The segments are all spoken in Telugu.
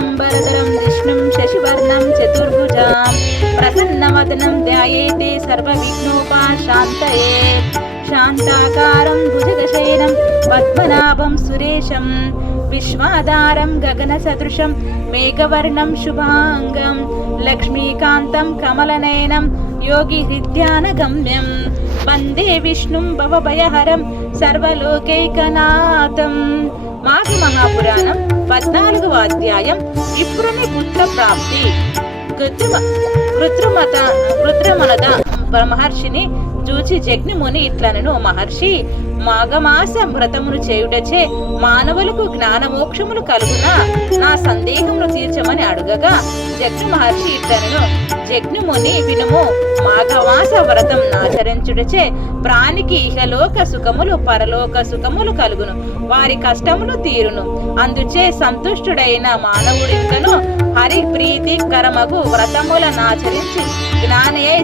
शुक्लांबरधरं विष्णुं शशिवर्णं चतुर्भुजां प्रसन्नवदनं ध्यायेते सर्वविघ्नोपशान्तये शान्ताकारं भुजगशयनं पद्मनाभं सुरेशं विश्वाधारं गगनसदृशं मेघवर्णं शुभांगं लक्ष्मीकान्तं कमलनयनं योगिहृद्यानगम्यं वंदे विष्णुं भवभयहरं सर्वलोकैकनाथं। మాఘ మహాపురాణం 14వ అధ్యాయం విప్రుని పుత్ర ప్రాప్తి. కృత్రిమనద మహర్షిని చూచి జగ్నిముని ఇట్లనను, మహర్షి, మాఘమాస వ్రతమును చేయుటచే మానవులకు జ్ఞానమోక్షములు కలుగునా? నా సందేహమును తీర్చమని అడుగగా జగ్ని మహర్షి ఇట్లనను, జగ్నిముని వినుము, మాఘమాస వ్రతం ఆచరించుటచే ప్రాణికి ఇహలోక సుఖములు పరలోక సుఖములు కలుగును, వారి కష్టములు తీరును. అందుచే సంతుష్టుడైన మానవుడింకను హరి ప్రీతి కరమగు వ్రతములనాచరించి జ్ఞానయే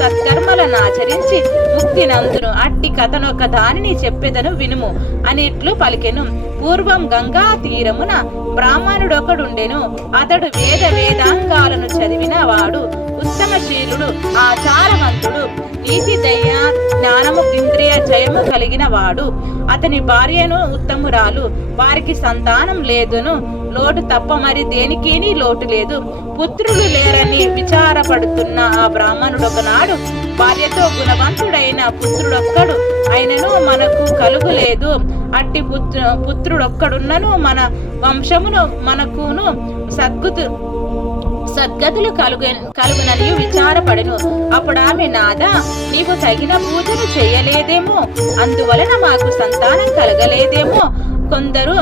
సత్కర్మలనాచరించి ముక్తి నందును. అట్టి కథనొక దానిని చెప్పెదను వినుము అనిట్లు పలికెను. పూర్వం గంగా తీరమున బ్రాహ్మణుడొకడుండెను. అతడు వేదాంగాలను చదివిన వాడు, ఉత్తమశీలుడు, ఆచారవంతుడు, నీతి దయ జ్ఞానము ఇంద్రియ జయము కలిగిన వాడు. అతని భార్యను ఉత్తమురాలు. వారికి సంతానం లేదును, లోటు తప్ప మరి దేనికీ లోటు లేదు. పుత్రులు లేరని విచారపడుతున్న ఆ బ్రాహ్మణుడొకనాడు భార్యతో, గుణవంతుడైన పుత్రుడొక్కడు అయినను మనకు కలుగులేదు. అట్టి పుత్రుడొక్కడున్నను మన వంశమును మనకును సద్గతులు కలుగునని విచారపడెను. అప్పుడు ఆమె, నాదా, నీవు తగిన పూజను చేయలేదేమో, అందువలన మాకు సంతానం కలగలేదేమో కొందరు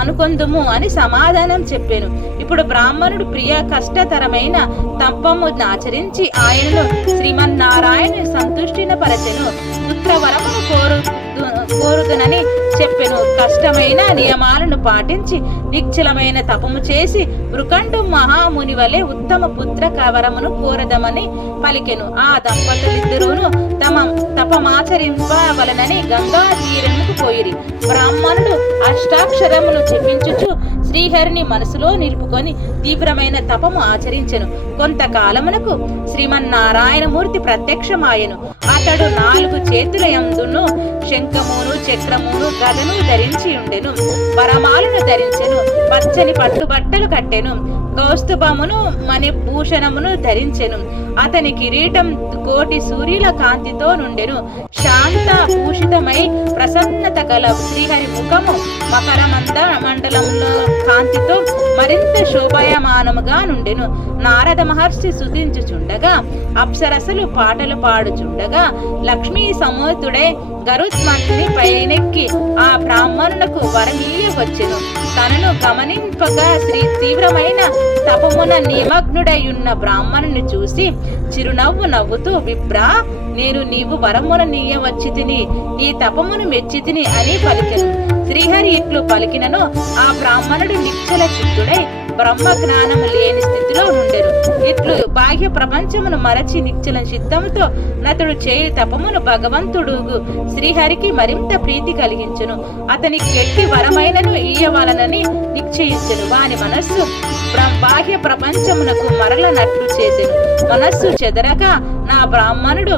అనుకొందుము అని సమాధానం చెప్పాను. ఇప్పుడు బ్రాహ్మణుడు ప్రియ కష్టతరమైన తపము ఆచరించి ఆయనను శ్రీమన్నారాయణ సంతుష్టిన పరచెను. పుత్రవరమును కోరుదునని చెప్పెను. కష్టమైన నియమాలను పాటించి నిశ్చలమైన తపము చేసి మృకండు మహాముని వలె ఉత్తమ పుత్ర కవరమును కోరదమని పలికెను. ఆ దంపతులిద్దరూను తమ తపమాచరింపవలనని గంగా తీరముకు పోయిరి. బ్రాహ్మణుడు అష్టాక్షరములు చెప్పించుచు శ్రీహరిని మనసులో నిలుపుకొని తీవ్రమైన తపము ఆచరించెను. కొంతకాలమునకు శ్రీమన్నారాయణమూర్తి ప్రత్యక్షమాయెను. అతడు 4 చేతుల యందును శంఖమును చక్రమును గదను ధరించి ఉండెను. వరమాలను ధరించెను. పచ్చని పట్టుబట్టలు కట్టెను. కౌస్తుభమును మణిభూషణమును ధరించెను. అతని కిరీటం కోటి సూర్యుల కాంతితో నుండెను. శాంత భూషితమై ప్రసన్నత గల శ్రీహరి ముఖము మకర మండలంలో కాంతితో మరింత శోభాయమానముగా నుండెను. నారద మహర్షి స్తుతించుచుండగా, అప్సరసలు పాటలు పాడుచుండగా, లక్ష్మీ సమేతుడై గరుత్మంతుని పైనెక్కి ఆ బ్రాహ్మణునకు వరమీయ వచ్చెను. తనను గమనింపగా తీవ్రమైన తపమున నిమగ్నుడయున్న బ్రాహ్మణుని చూసి చిరునవ్వు నవ్వుతూ, విప్రా, నేను నీవు వరమున నీయవచ్చి తిని నీ తపమును మెచ్చి తిని అని పలికెను. శ్రీహరి ఇట్లు పలికినను ఆ బ్రాహ్మణుడు నిశ్చల చిత్తుడై బ్రహ్మ జ్ఞానము లేని స్థితిలో నుండెను. ఇట్లు బాహ్య ప్రపంచమును మరచి నిశ్చల చిత్తముతో నతుడు చేయు తపమును భగవంతుడు శ్రీహరికి మరింత ప్రీతి కలిగించును. అతనికి ఎట్టి వరమైనను ఇయ్యవలనని నిశ్చయించెను. వాని మనస్సు బాహ్య ప్రపంచమునకు మరలనట్లు చేసెను. మనస్సు చెదరగా నా బ్రాహ్మణుడు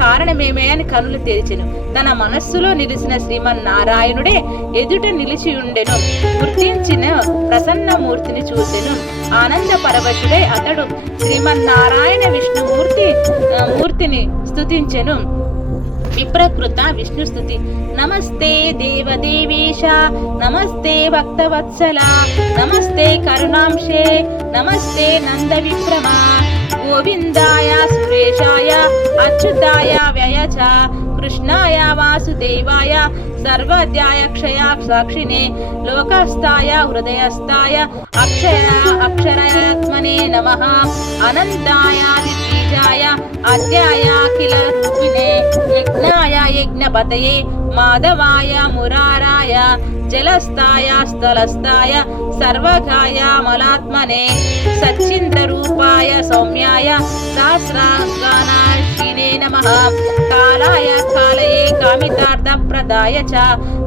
కారణమేమే అని కనులు తెరిచెను. తన మనస్సులో నిలిచిన శ్రీమన్నారాయణుడే ఎదుట నిలిచి ఉండెను. గుర్తించిన ప్రసన్నమూర్తిని చూసెను. ఆనంద పరవశుడై అతడు శ్రీమన్నారాయణ మూర్తిని స్తుతించెను. విప్రకృత విష్ణుస్తుతి. నమస్తే దేవదేవేశ, నమస్తే భక్తవత్సల, నమస్తే కరుణాంశే, నమస్తే నంద విక్రమ, గోవిందాయ సురేశాయ, అచ్యుతాయ వ్యయచ, కృష్ణాయ వాసుదేవాయ, సర్వద్యాయ క్షయా సాక్షినే, లోకస్థాయ హృదయస్థాయ, అక్షరాత్మనే నమః, అనంతాయ ద్విజాయ, అద్యాయ కిల రూపిణే, యజ్ఞాయ యజ్ఞపతయే, మాధవాయ మురారాయ జలస్థాయ స్థలస్థాయ సర్వగాయ మలాత్మనే సచ్చింద్ర రూపాయ సౌమ్యాయ సహస్రగానాశినే నమః కాలాయ కాలయే కామితార్థ ప్రదాయ చ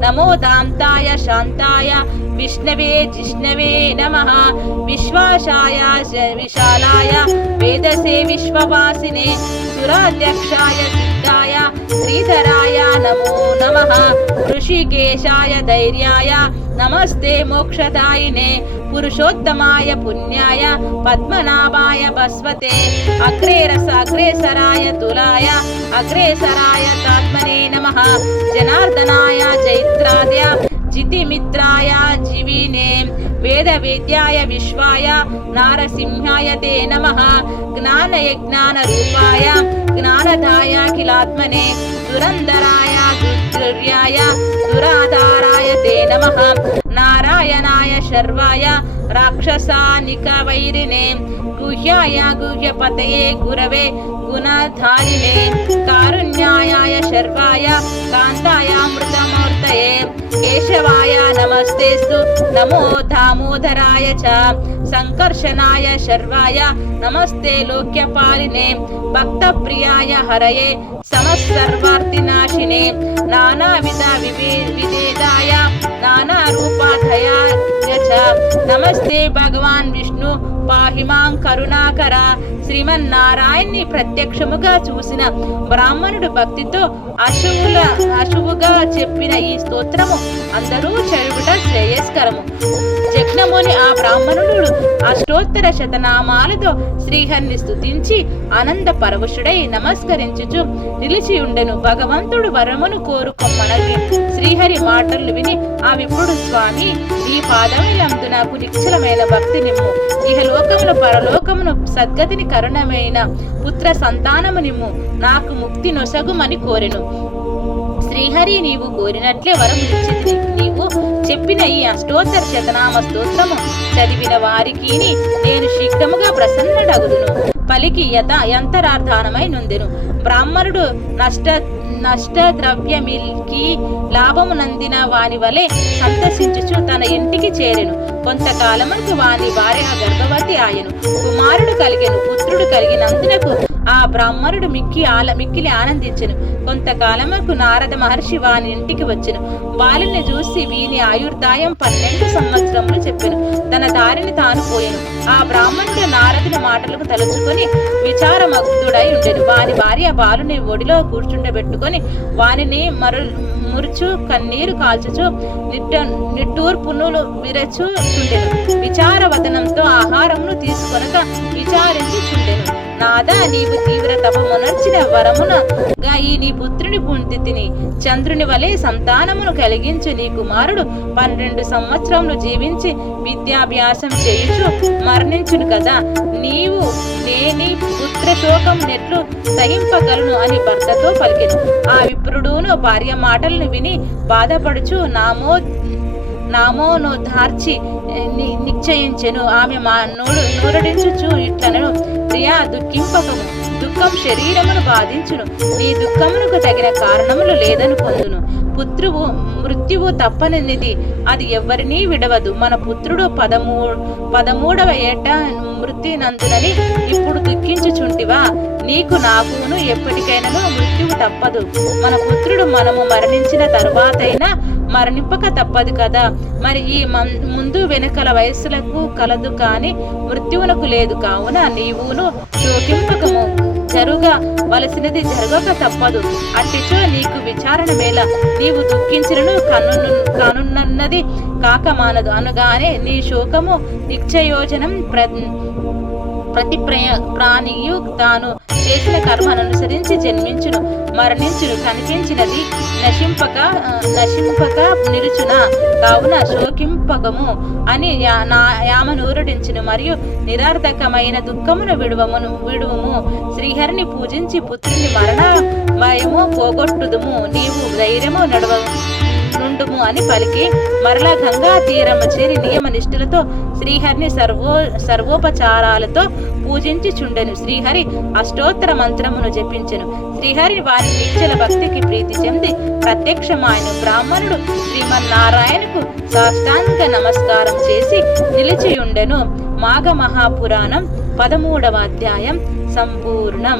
నమో దాంతాయ శాంతాయ విష్ణవే జిష్ణవే నమః విశ్వాసాయ విశాలాయ వేదసే విశ్వవాసినే సురాధ్యక్షాయ సిద్ధాయ శ్రీధరాయ నమో నమః ఋషికేశాయ ధైర్యాయ నమస్తే మోక్షదాయినే పురుషోత్తమాయ పుణ్యాయ పద్మనాభాయ బస్వతే అగ్రేసరాయ తులాయ అగ్రేసరాయ తాత్మనే నమః జనార్దనాయ జైత్రాద్య జితిమిత్రాయ జీవినే వేద వేద్యాయ విశ్వాయ నారసింహాయ తే నమః జ్ఞానయజ్ఞాన రూపాయ జ్ఞానదాయ కిలాత్మనే దురంధరాయ దుర్యాయ దురాధారాయ తే నమః నారాయణాయ శర్వాయ రాక్షసానిక వైరినే గుహ్యాయ గుహ్యపతయే గురవే గుణధారిణే కారుణ్యాయ శర్వాయ కాంతాయామృతమూర్తయే కేశవాయ నమస్తేస్తు నమో దామోదరాయ చ సంకర్షణాయ శర్వాయ నమస్తే లోక్యపాలినే భక్త ప్రియాయ హరయే సమస్సర్వార్తినాశినే నానావిధ వివేదాయ నానా రూపాధయాయ చ నమస్తే భగవాన్ విష్ణు పాహిమాం కరుణాకర శ్రీమన్నారాయణ్ణి ప్రత్యక్షముగా చూసిన బ్రాహ్మణుడు భక్తితో అశువుగా చెప్పిన ఈ స్తోత్రము అందరూ చదువుట శ్రేయస్కరము. జగ్నముని ఆ బ్రాహ్మణుడు అష్టోత్తర శతనామాలతో శ్రీహరిని స్తుతించి ఆనంద పరవశుడై నమస్కరించుచు నిలిచి ఉండెను. భగవంతుడు వరమును కోరుకొమ్మనని శ్రీహరి మాటలు విని ఆ విప్రుడు, స్వామి ఈ పాదములందు నాకు నిశ్చలమైన భక్తి నిమ్ము, ఇహలోకమును పరలోకమును సద్గతిని కరుణమైన పుత్ర సంతానము నిమ్ము, నాకు ముక్తి నొసగుమని కోరెను. శ్రీహరి నీవు కోరినట్లే వరం ఇచ్చింది. నీవు చెప్పిన ఈ అష్టోత్తర శతనామ స్తోత్రము చదివిన వారికి నేను శీఘ్రముగా ప్రసన్నుడగుదును పలికి యంతరార్థానమై నొందెను. బ్రాహ్మణుడు నష్ట ద్రవ్యమిల్కి లాభము నందిన వాని వలె సంతసించుచు తన ఇంటికి చేరెను. కొంతకాలమునకు వాని భార్య గర్భవతి ఆయను, కుమారుడు కలిగెను. పుత్రుడు కలిగినందునకు ఆ బ్రాహ్మణుడు మిక్కిలి ఆనందించెను. కొంతకాలమునకు నారద మహర్షి వాని ఇంటికి వచ్చెను. బాలుని చూసి వీని ఆయుర్దాయం 12 సంవత్సరములు చెప్పెను. తన దారిని తాను పోయెను. ఆ బ్రాహ్మణుడు నారదుని మాటలకు తలుచుకొని విచారమగ్ధుడై ఉండెను. వాని భార్య బాలుని ఒడిలో కూర్చుండబెట్టుకొని వానిని మురుచు కన్నీరు కాల్చుచు నిట్టూర్పునులు విరచు చుండెను. విచారవదనంతో ఆహారమును తీసుకొనక విచారించుచుండెను. నాదా, నీవు తీవ్ర తపమునర్చిన వరమునగా ఈ నీ పుత్రుని పుంటితిని. చంద్రుని వలె సంతానమును కలిగించు నీ కుమారుడు 12 సంవత్సరములు జీవించి విద్యాభ్యాసం చేయుచు మరణించును కదా. నీవు నేని పుత్ర శోకం నెట్లు సహింపగలను అని భర్తతో పలికెను. ఆ విప్రుడును భార్య మాటలను విని బాధపడుచు నామోనోధార్చి నిశ్చయించెను. ఆమె నూరడించుచు ఇట్లనను, ప్రియా దుఃఖింపకము, దుఃఖం శరీరమును బాధించును, నీ దుఃఖమునకు తగిన కారణములు లేదని పొందును. మృత్యువు తప్పనిది, అది ఎవరినీ విడవదు. మన పుత్రుడు 13వ ఏట మృతి నందునని ఇప్పుడు దుఃఖించుచుంటివా? నీకు నాకును ఎప్పటికైనా మృత్యువు తప్పదు. మన పుత్రుడు మనము మరణించిన తరువాతైనా మరణింపక తప్పదు కదా. మరి ఈ ముందు వెనుకల వయస్సులకు కలదు కాని మృత్యువునకు లేదు. కావున నీవును శోకింపకము, జరగవలసినది జరగక తప్పదు. అట్టిచో నీకు విచారణ వేళ నీవు దుఃఖించినను కానున్నది కాక మానదు అనగానే నీ శోకము నిశ్చయోజనం. ప్రతి ప్రాణియు తాను చేసిన కర్మను అనుసరించి జన్మించును, మరణించును. కనిపించినది నశింపక నిలుచున. కావున శోకింపకము అని యామనూరుడించును. మరియు నిరర్థకమైన దుఃఖమును విడువము. శ్రీహరిని పూజించి పుత్రుని మరణ భయము పోగొట్టుదుము. నీవు ధైర్యము నుండుము అని పలికి మరలా గంగా తీరము చేరి నియమ నిష్ఠలతో శ్రీహరిని సర్వోపచారాలతో పూజించుచుండెను. శ్రీహరి అష్టోత్తర మంత్రమును జపించెను. శ్రీహరి వారి నిశ్చల భక్తికి ప్రీతి చెంది ప్రత్యక్షమాయన. బ్రాహ్మణుడు శ్రీమన్నారాయణకు సాష్టాంగ నమస్కారం చేసి నిలిచియుండెను. మాఘ మహాపురాణం 13వ అధ్యాయం సంపూర్ణం.